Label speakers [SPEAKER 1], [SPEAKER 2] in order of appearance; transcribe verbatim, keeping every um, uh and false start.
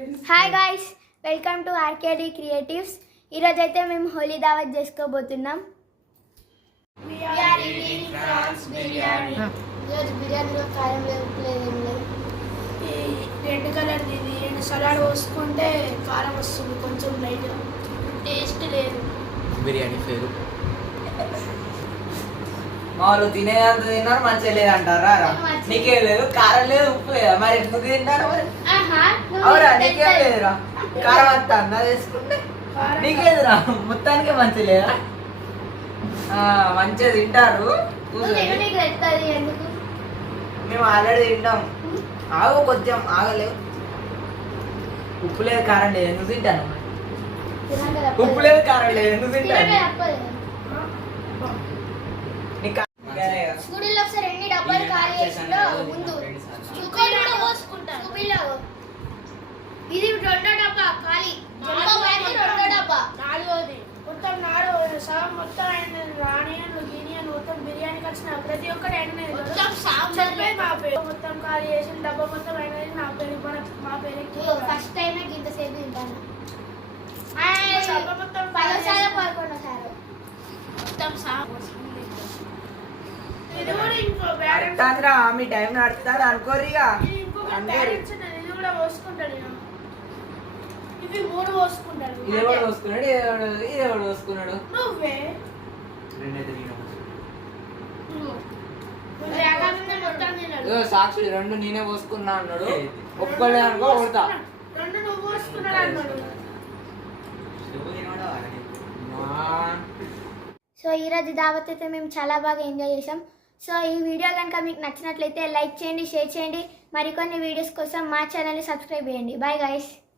[SPEAKER 1] Hi guys, welcome to RKD creatives. ఈరోజు అయితే మేము హోలీ దావత్ చేసుకోబోతున్నాం. ఈరోజు బిర్యానీలో కారం లేదు, ఉప్పు లేదు, ఏం లేదు.
[SPEAKER 2] ఈ రెడ్ కలర్ ఇది సలాడ్ పోసుకుంటే కారం వస్తుంది, కొంచెం లైట్ టేస్ట్ లేదు.
[SPEAKER 3] బిర్యానీ ఫేరు వాళ్ళు తినేదంత తిన్నారు, మంచిగా లేదంటారా? నీకేం లేదు, కారం లేదు, ఉప్పు లేదా, మరి ఎందుకు తింటారు? అవురా, నీకేం లేదురా, కారం అంతా అన్నా వేసుకుంటే నీకేదురా, మొత్తానికి మంచి లేదా? మంచిగా తింటారు. మేము ఆల్రెడీ తింటాం. ఆగు, కొంచెం ఆగలేవు. ఉప్పు లేదు, కారం లేదు, ఎందుకు తింటాను? ఉప్పు లేదు, కారం లేదు, ఎందుకు తింటాను?
[SPEAKER 1] స్కూటీలో ఒకసారి ఎన్ని డబ్బాలు ఖాళీ చేసిందో ముందు ఇది రెండో డబ్బా ఖాళీ, రెండో డబ్బా
[SPEAKER 2] నాలుగోది మొత్తం నాడు సగం మొత్తం అయినది. రానియన్లు గినియన్లు మొత్తం బిర్యానీకి వచ్చిన ప్రతి ఒక్కటి అయినది. చెప్పే మా పేరు మొత్తం ఖాళీ చేసిన డబ్బా మొత్తం అయినది. నా పేరు మన మా పేరు
[SPEAKER 1] ఫస్ట్ టైం ఇంతసేపు తింటాను.
[SPEAKER 2] డబ్బా మొత్తం
[SPEAKER 1] పదోసారి పదకొండో సారి
[SPEAKER 2] మొత్తం సాగు. ఇది కూడా ఇంకో బ్యాలెన్స్
[SPEAKER 3] రా, మీ టైం నడుస్తాడు అనుకోరిగా.
[SPEAKER 2] ఇంకొక బ్యాలెన్స్ ఉన్నది, ఇది కూడా పోసుకుంటాడు. ఇవి మూడు పోసుకుంటాడు.
[SPEAKER 3] ఇది ఎవడు పోసుకున్నాడు, ఇది ఎవడు ఇది ఎవడు పోసుకున్నాడు?
[SPEAKER 2] నువ్వే
[SPEAKER 3] రెండైతే నేను
[SPEAKER 2] నువ్వు లేకపోతే మొత్తం తినడు.
[SPEAKER 3] ఇదిగో సాక్షి, రెండు నేనే పోసుకున్నా అన్నాడు. ఒక్కడే అనుకో కొడతా.
[SPEAKER 2] రెండు నువ్వు పోసుకున్నాడు అన్నాడు.
[SPEAKER 1] సో ఈరోజు దావత్ అయితే మేము చాలా బాగా ఎంజాయ్ చేసాం. సో ఈ వీడియో కనుక మీకు నచ్చినట్లయితే లైక్ చేయండి, షేర్ చేయండి. మరికొన్ని వీడియోస్ కోసం మా ఛానల్ని సబ్స్క్రైబ్ చేయండి. Bye guys.